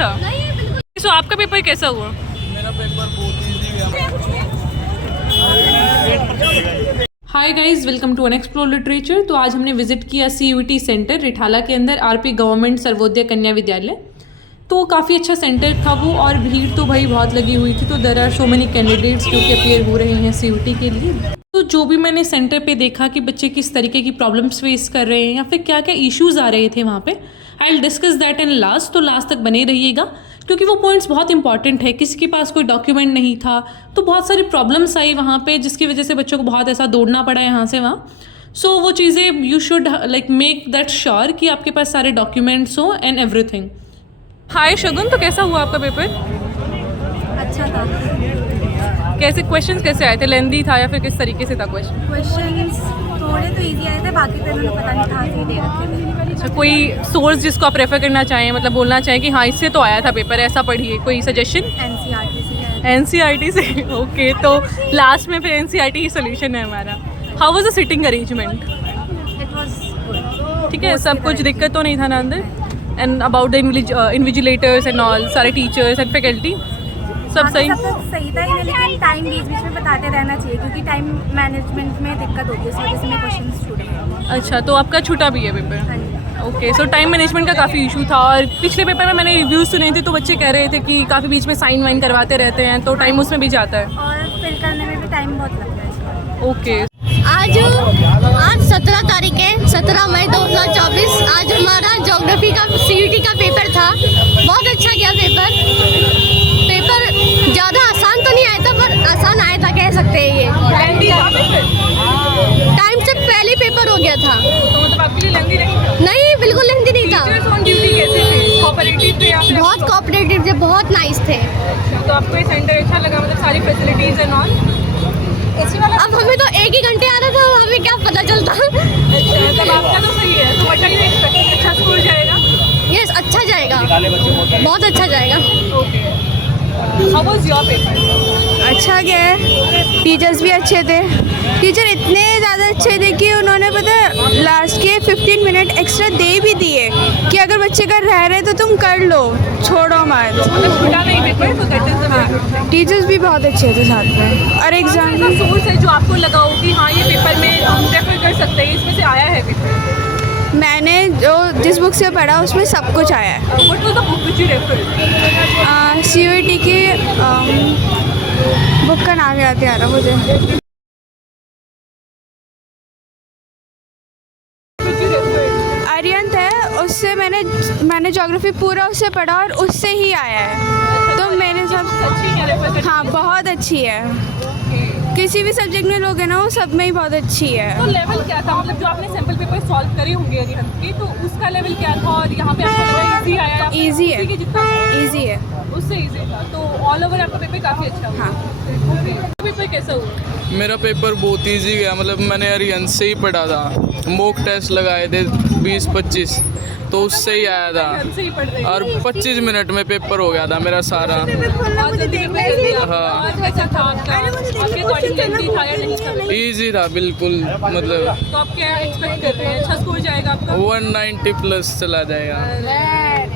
था। सो आपका पेपर कैसा हुआ? मेरा पेपर बहुत इजी गया। Hi guys, welcome to unexplored literature. तो आज हमने विजिट किया CUET सेंटर रिठाला के अंदर RP गवर्नमेंट सर्वोदय कन्या विद्यालय। तो काफ़ी अच्छा सेंटर था वो, और भीड़ तो भाई बहुत लगी हुई थी। तो there are so many candidates जो कि अपेयर हो रहे हैं CUET के लिए। तो जो भी मैंने सेंटर पे देखा कि बच्चे किस तरीके की प्रॉब्लम्स फेस कर रहे हैं या फिर क्या क्या इश्यूज़ आ रहे थे वहाँ पे, I will discuss that in last. तो लास्ट तक बने रहिएगा क्योंकि वो पॉइंट्स बहुत इंपॉर्टेंट है। किसी के पास कोई डॉक्यूमेंट नहीं था तो बहुत सारी प्रॉब्लम्स आई वहाँ पे, जिसकी वजह से बच्चों को बहुत ऐसा दौड़ना पड़ा यहाँ से वहाँ। सो वो चीज़ें you should like make that sure कि आपके पास सारे डॉक्यूमेंट्स हो एंड एवरीथिंग। हाय शगुन, तो कैसा हुआ आपका पेपर? अच्छा था। कैसे क्वेश्चंस कैसे आए थे? लेंदी था या फिर किस तरीके से था क्वेश्चन? क्वेश्चंस थोड़े तो इजी आए थे, बाकी तो इन्होंने पता नहीं कहाँ से दे रखे थे। अच्छा, कोई सोर्स जिसको आप रेफर करना चाहें, मतलब बोलना चाहें कि हाँ इससे तो आया था पेपर, ऐसा पढ़िए, कोई सजेशन? NCERT से। ओके, तो लास्ट में फिर NCERT ही सोल्यूशन है हमारा। How was the sitting arrangement? It was good. ठीक है, सब कुछ दिक्कत तो नहीं था ना अंदर? And about the invigilators and all, सारे टीचर्स एंड फैकल्टी सब सही? सब तो सही था इन्हें, लेकिन टाइम बीच बीच में बताते रहना चाहिए क्योंकि टाइम मैनेजमेंट में दिक्कत होती है, इस वजह से मेरे क्वेश्चन छूट गए। अच्छा, तो आपका छूटा भी है पेपर? हाँ जी। ओके, सो टाइम मैनेजमेंट का काफ़ी इशू था। और पिछले पेपर में मैंने रिव्यूज़ सुने थे तो बच्चे कह रहे थे कि काफ़ी बीच में साइन वाइन करवाते रहते हैं तो टाइम उसमें भी जाता है। और फिल करने में भी टाइम बहुत लगता है इसका। ओके, आज 17 तारीख है, 17 मई 2024। आज हमारा ज्योग्राफी का CUET का पेपर था। बहुत अच्छा गया पेपर। ज़्यादा आसान तो नहीं आया था पर आसान आया था, कह सकते हैं। ये टाइम से पहले पेपर हो गया था। तो मतलब आपके लिए लेंदी नहीं था? नहीं, बिल्कुल लेंथी नहीं था। टीचर्स ऑन ड्यूटी कैसे थे? कोऑपरेटिव थे या फिर? बहुत कोऑपरेटिव थे, बहुत नाइस थे। तो आपको ये सेंटर अच्छा लगा, मतलब सारी फैसिलिटीज़ एंड ऑल? अब हमें तो एक ही घंटे आ रहा था, हमें क्या पता चलता। अच्छा, मतलब आपका तो सही है। तो व्हाट आर यू एक्सपेक्टिंग? अच्छा स्कोर जाएगा? यस, अच्छा जाएगा, बहुत अच्छा जाएगा। Okay, how was your paper? अच्छा गया है, टीचर्स भी अच्छे थे। टीचर इतने ज़्यादा अच्छे थे कि उन्होंने पता है लास्ट के 15 मिनट एक्स्ट्रा दे भी दिए कि अगर बच्चे का रह रहे तो तुम कर लो, छोड़ो मत। मतलब छूटा नहीं पेपर, तो that is the best. Teachers भी बहुत अच्छे थे साथ में। और एग्जाम ऐसा सोर्स है जो आपको लगा हो कि हाँ ये पेपर में हम रेफर कर सकते हैं, इसमें से आया है पेपर? मैंने जो जिस बुक से पढ़ा उसमें सब कुछ आया है। What was the book which you referred? CUET की बुक का नाम याद नहीं आ रहा मुझे। अरियंत है, उससे मैंने ज्योग्राफी पूरा उससे पढ़ा और उससे ही आया है। तो मेरे सब अच्छी है रेफर करने? हाँ बहुत अच्छी है। किसी भी सब्जेक्ट में लोग हैं ना, वो सब में ही बहुत अच्छी तो है। लेवल क्या था, मतलब जो आपने सैंपल पेपर सॉल्व करे होंगे अरिहंत के, तो उसका लेवल क्या था? और यहाँ पे आपको लगा इजी आया या फिर Easy है। उसी के जितना था? इजी है। उससे इजी था। तो ऑल ओवर आपका पेपर काफ़ी अच्छा हुआ। हाँ। ओके, पेपर कैसा हुआ? मेरा पेपर बहुत इजी गया, मतलब मैंने अरिहंत से ही पढ़ा था। मॉक टेस्ट लगाए थे 20-25, तो उससे ही आया था। अरिहंत से ही पढ़ रहे हैं? और 25 मिनट में पेपर हो गया था मेरा सारा। आज जल्दी पेपर कर दिया। हाँ। आज कैसा था आपका? आपके अकॉर्डिंग लेंथी था या नहीं था? इजी था बिल्कुल, मतलब तो आप क्या एक्सपेक्ट कर रहे हैं? अच्छा स्कोर जाएगा आपका? 190 प्लस चला जाएगा।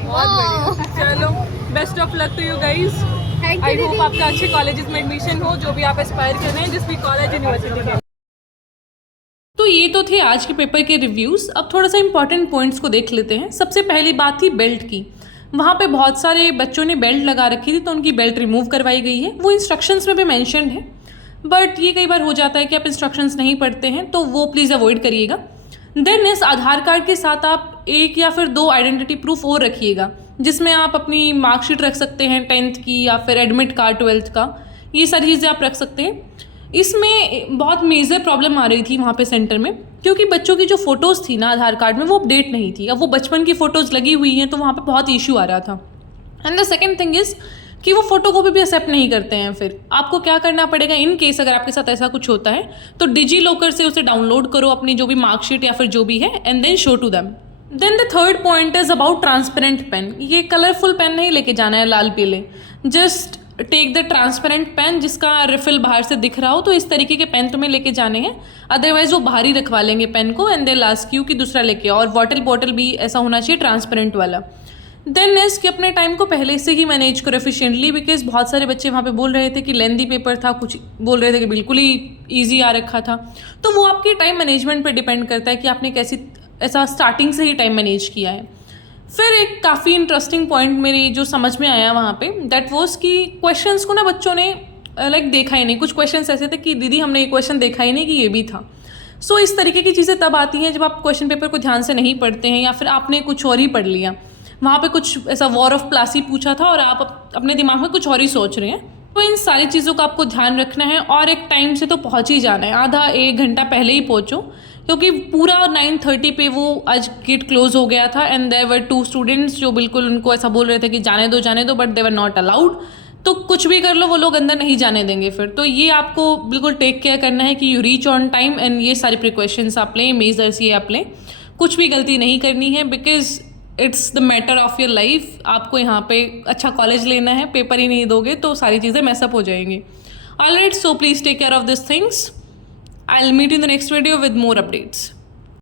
बहुत बढ़िया। चलो, best of luck to you guys. I hope आपका अच्छे कॉलेजेस में एडमिशन हो, जो भी आप एस्पायर कर रहे हैं, जिस भी कॉलेज यूनिवर्सिटी में। तो ये तो थे आज के पेपर के रिव्यूज़। अब थोड़ा सा इंपॉर्टेंट पॉइंट्स को देख लेते हैं। सबसे पहली बात थी बेल्ट की। वहाँ पे बहुत सारे बच्चों ने बेल्ट लगा रखी थी तो उनकी बेल्ट रिमूव करवाई गई है। वो इंस्ट्रक्शंस में भी मेंशन्ड है, बट ये कई बार हो जाता है कि आप इंस्ट्रक्शंस नहीं पढ़ते हैं, तो वो प्लीज़ अवॉइड करिएगा। देन इस आधार कार्ड के साथ आप 1 या फिर 2 आइडेंटिटी प्रूफ और रखिएगा, जिसमें आप अपनी मार्कशीट रख सकते हैं 10th की या फिर एडमिट कार्ड 12th का। ये सारी चीज़ें आप रख सकते हैं। इसमें बहुत मेजर प्रॉब्लम आ रही थी वहाँ पे सेंटर में, क्योंकि बच्चों की जो फ़ोटोज़ थी ना आधार कार्ड में वो अपडेट नहीं थी। अब वो बचपन की फ़ोटोज़ लगी हुई हैं तो वहाँ पे बहुत इशू आ रहा था। And the second thing is कि वो फ़ोटो कॉपी भी एक्सेप्ट नहीं करते हैं। फिर आपको क्या करना पड़ेगा, इन केस अगर आपके साथ ऐसा कुछ होता है तो डिजी लॉकर से उसे डाउनलोड करो, अपनी जो भी मार्कशीट या फिर जो भी है, and then show to them. Then the third point is about transparent pen. ये कलरफुल पेन नहीं लेके जाना है लाल पीले, just take the transparent pen जिसका रिफिल बाहर से दिख रहा हो। तो इस तरीके के पेन तुम्हें लेके जाने हैं, अदरवाइज वो बाहर ही रखवा लेंगे पेन को एंड दे लास्ट क्यू की दूसरा लेके। और वाटर बॉटल भी ऐसा होना चाहिए ट्रांसपेरेंट वाला। देन इज़ कि अपने टाइम को पहले से ही मैनेज करो एफिशिएंटली, बिकॉज बहुत सारे बच्चे वहाँ पे बोल रहे थे कि लेंदी पेपर था, कुछ बोल रहे थे कि बिल्कुल ही ईजी आ रखा था। तो वो आपके टाइम मैनेजमेंट पे डिपेंड करता है कि आपने कैसी ऐसा स्टार्टिंग से ही टाइम मैनेज किया है। फिर एक काफ़ी इंटरेस्टिंग पॉइंट मेरी जो समझ में आया वहाँ पे, दैट वाज कि क्वेश्चंस को ना बच्चों ने लाइक देखा ही नहीं। कुछ क्वेश्चंस ऐसे थे कि दीदी हमने ये क्वेश्चन देखा ही नहीं कि ये भी था। सो इस तरीके की चीज़ें तब आती हैं जब आप क्वेश्चन पेपर को ध्यान से नहीं पढ़ते हैं, या फिर आपने कुछ और ही पढ़ लिया। वहाँ पे कुछ ऐसा वॉर ऑफ प्लासी पूछा था और आप अपने दिमाग में कुछ और ही सोच रहे हैं। तो इन सारी चीज़ों का आपको ध्यान रखना है और एक टाइम से तो पहुँच ही जाना है, आधा 1 घंटा पहले ही पहुँचो, क्योंकि पूरा 9:30 पे वो आज गेट क्लोज हो गया था। एंड देयर वर 2 स्टूडेंट्स जो बिल्कुल उनको ऐसा बोल रहे थे कि जाने दो, but they were not allowed. तो कुछ भी कर लो, वो लोग अंदर नहीं जाने देंगे फिर। तो ये आपको बिल्कुल टेक केयर करना है कि you reach on time, and ये सारी प्रिकॉशंस आप लें, मेजर्स ये आप लें। कुछ भी गलती नहीं करनी है, because it's the matter of your life. आपको यहाँ पे अच्छा कॉलेज लेना है, पेपर ही नहीं दोगे तो सारी चीज़ें मैसअप हो जाएंगी। Alright, so please take care of this things. I'll meet you in the next video with more updates.